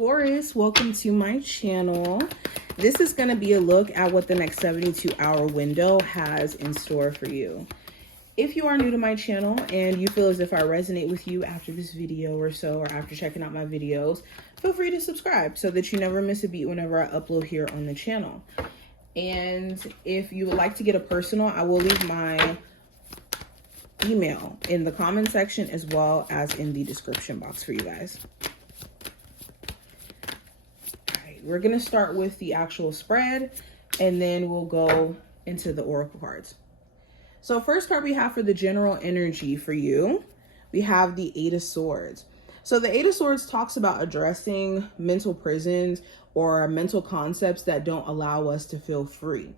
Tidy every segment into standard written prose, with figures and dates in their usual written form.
Taurus, welcome to my channel. This is going to be a look at what the next 72-hour window has in store for you. If you are new to my channel and you feel as if I resonate with you after this video or so, or after checking out my videos, feel free to subscribe so that you never miss a beat whenever I upload here on the channel. And if you would like to get a personal, I will leave my email in the comment section as well as in the description box for you guys. We're going to start with the actual spread, and then we'll go into the oracle cards. So first card we have for the general energy for you, we have the Eight of Swords. So the Eight of Swords talks about addressing mental prisons or mental concepts that don't allow us to feel free.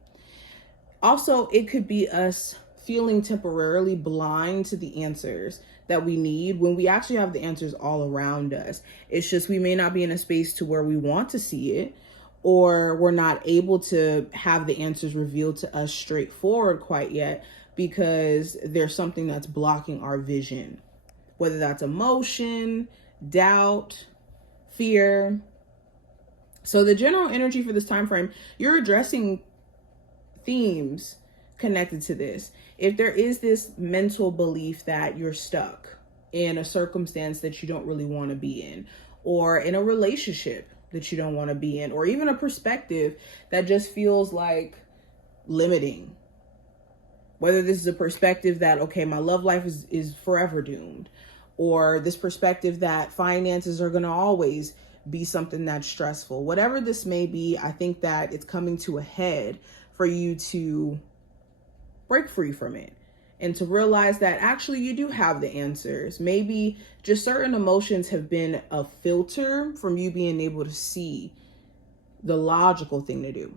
Also, it could be us feeling temporarily blind to the answers that we need when we actually have the answers all around us. It's just we may not be in a space to where we want to see it, or we're not able to have the answers revealed to us straightforward quite yet because there's something that's blocking our vision, whether that's emotion, doubt, fear. So the general energy for this time frame, you're addressing themes connected to this. If there is this mental belief that you're stuck in a circumstance that you don't really want to be in, or in a relationship that you don't want to be in, or even a perspective that just feels like limiting, whether this is a perspective that, okay, my love life is forever doomed, or this perspective that finances are going to always be something that's stressful, whatever this may be, I think that it's coming to a head for you to break free from it and to realize that actually you do have the answers. Maybe just certain emotions have been a filter from you being able to see the logical thing to do.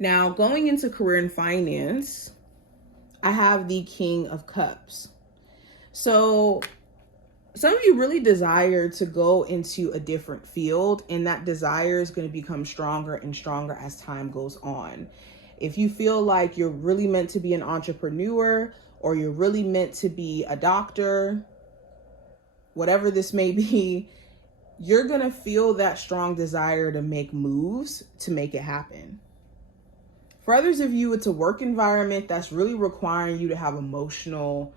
Now, going into career and finance, I have the King of Cups. So some of you really desire to go into a different field, and that desire is going to become stronger and stronger as time goes on. If you feel like you're really meant to be an entrepreneur, or you're really meant to be a doctor, whatever this may be, you're going to feel that strong desire to make moves to make it happen. For others of you, it's a work environment that's really requiring you to have emotional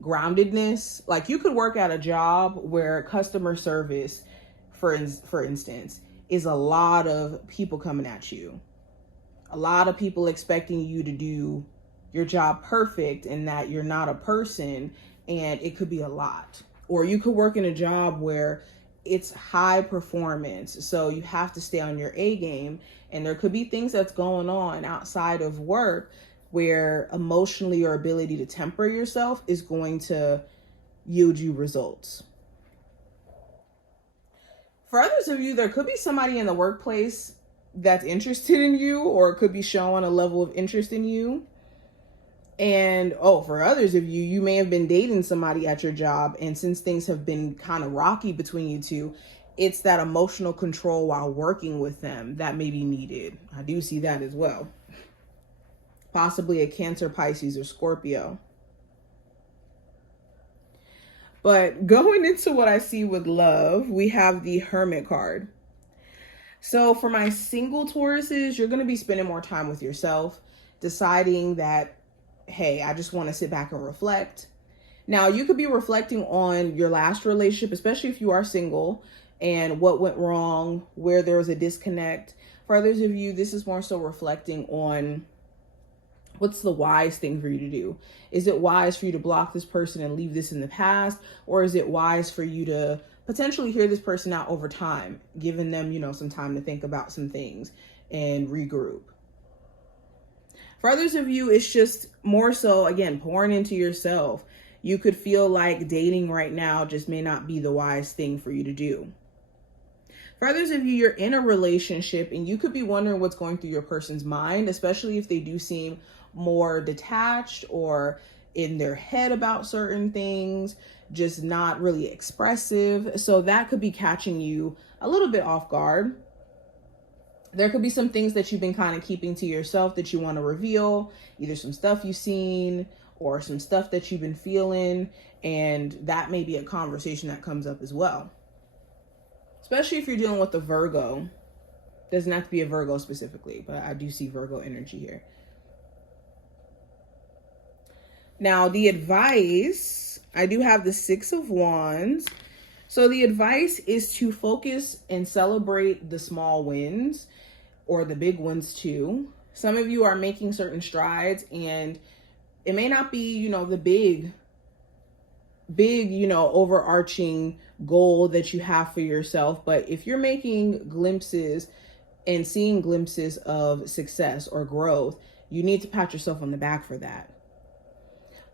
groundedness. Like you could work at a job where customer service, for instance, is a lot of people coming at you. A lot of people expecting you to do your job perfect and that you're not a person, and it could be a lot. Or you could work in a job where it's high performance, so you have to stay on your A game, and there could be things that's going on outside of work where emotionally your ability to temper yourself is going to yield you results. For others of you, there could be somebody in the workplace that's interested in you, or it could be showing a level of interest in you. And for others of you, you may have been dating somebody at your job, and since things have been kind of rocky between you two, it's that emotional control while working with them that may be needed. I do see that as well. Possibly a Cancer, Pisces, or Scorpio. But going into what I see with love, we have the Hermit card. So for my single Tauruses, you're going to be spending more time with yourself, deciding that, hey, I just want to sit back and reflect. Now, you could be reflecting on your last relationship, especially if you are single, and what went wrong, where there was a disconnect. For others of you, this is more so reflecting on what's the wise thing for you to do. Is it wise for you to block this person and leave this in the past? Or is it wise for you to potentially hear this person out over time, giving them, some time to think about some things and regroup? For others of you, it's just more so, again, pouring into yourself. You could feel like dating right now just may not be the wise thing for you to do. For others of you, you're in a relationship and you could be wondering what's going through your person's mind, especially if they do seem more detached or in their head about certain things, just not really expressive. So that could be catching you a little bit off guard. There could be some things that you've been kind of keeping to yourself that you want to reveal, either some stuff you've seen or some stuff that you've been feeling, and that may be a conversation that comes up as well. especially if you're dealing with a Virgo. Doesn't have to be a Virgo specifically, but I do see Virgo energy here. Now, the advice, I do have the Six of Wands. So the advice is to focus and celebrate the small wins, or the big ones too. Some of you are making certain strides, and it may not be, you know, the big, you know, overarching goal that you have for yourself. But if you're making glimpses and seeing glimpses of success or growth, you need to pat yourself on the back for that.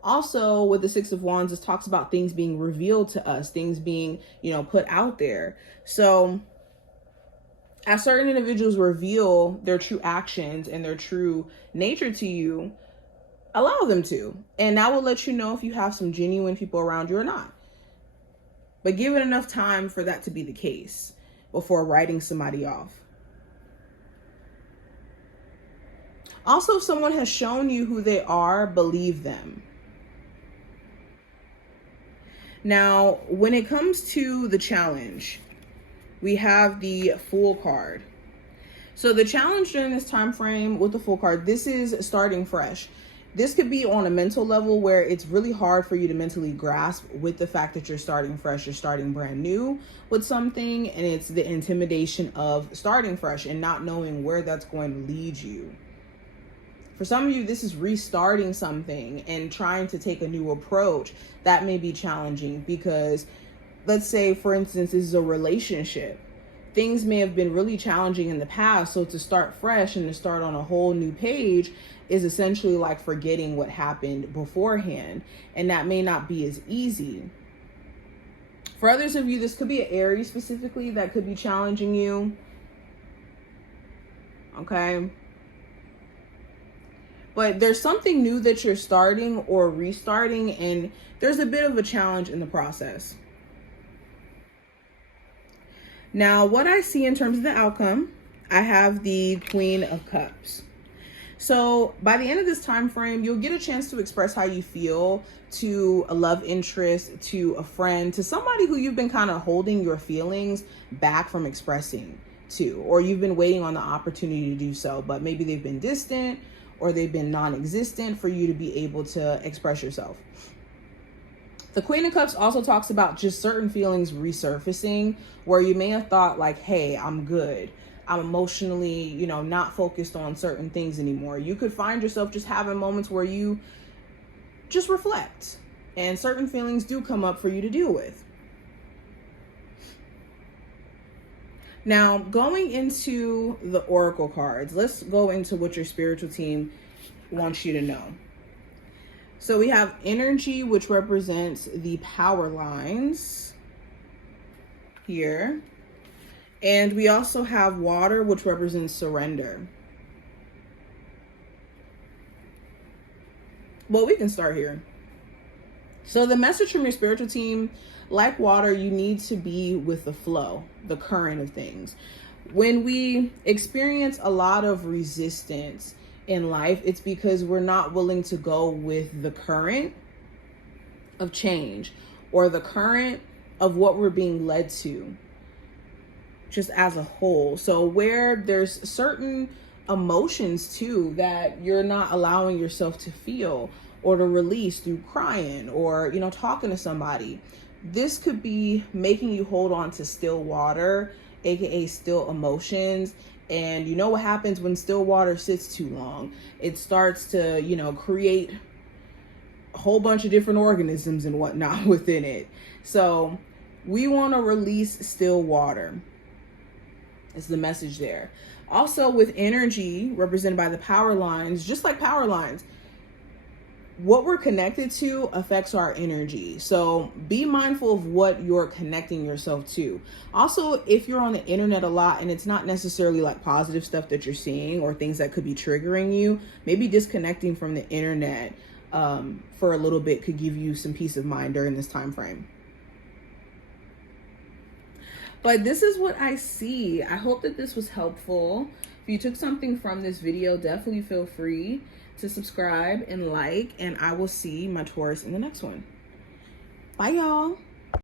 Also, with the Six of Wands, it talks about things being revealed to us, things being, you know, put out there. So as certain individuals reveal their true actions and their true nature to you, allow them to. And that will let you know if you have some genuine people around you or not. But give it enough time for that to be the case before writing somebody off. Also, if someone has shown you who they are, believe them. Now, when it comes to the challenge, we have the Fool card. So the challenge during this time frame with the Fool card, this is starting fresh. This could be on a mental level where it's really hard for you to mentally grasp with the fact that you're starting fresh, you're starting brand new with something, and it's the intimidation of starting fresh and not knowing where that's going to lead you. For some of you, this is restarting something and trying to take a new approach. That may be challenging because, let's say, for instance, this is a relationship. Things may have been really challenging in the past. So to start fresh and to start on a whole new page is essentially like forgetting what happened beforehand. And that may not be as easy. For others of you, this could be an Aries specifically that could be challenging you. Okay. But there's something new that you're starting or restarting, and there's a bit of a challenge in the process. Now, what I see in terms of the outcome, I have the Queen of Cups. So by the end of this time frame, you'll get a chance to express how you feel to a love interest, to a friend, to somebody who you've been kind of holding your feelings back from expressing to, or you've been waiting on the opportunity to do so, but maybe they've been distant or they've been non-existent for you to be able to express yourself. The Queen of Cups also talks about just certain feelings resurfacing where you may have thought like, hey, I'm good. I'm emotionally, you know, not focused on certain things anymore. You could find yourself just having moments where you just reflect and certain feelings do come up for you to deal with. Now, going into the Oracle cards, let's go into what your spiritual team wants you to know. So we have energy, which represents the power lines here. And we also have water, which represents surrender. Well, we can start here. So the message from your spiritual team, like water, you need to be with the flow, the current of things. When we experience a lot of resistance in life, it's because we're not willing to go with the current of change or the current of what we're being led to, just as a whole. So where there's certain emotions too that you're not allowing yourself to feel or to release through crying or, you know, talking to somebody. This could be making you hold on to still water, aka still emotions. And you know what happens when still water sits too long? It starts to, you know, create a whole bunch of different organisms and whatnot within it. So we want to release still water. It's the message there. Also with energy represented by the power lines, just like power lines, what we're connected to affects our energy. So be mindful of what you're connecting yourself to. Also, if you're on the internet a lot and it's not necessarily like positive stuff that you're seeing or things that could be triggering you, maybe disconnecting from the internet for a little bit could give you some peace of mind during this time frame. But this is what I see. I hope that this was helpful. If you took something from this video, definitely feel free to subscribe and like, and I will see my Taurus in the next one. Bye, y'all.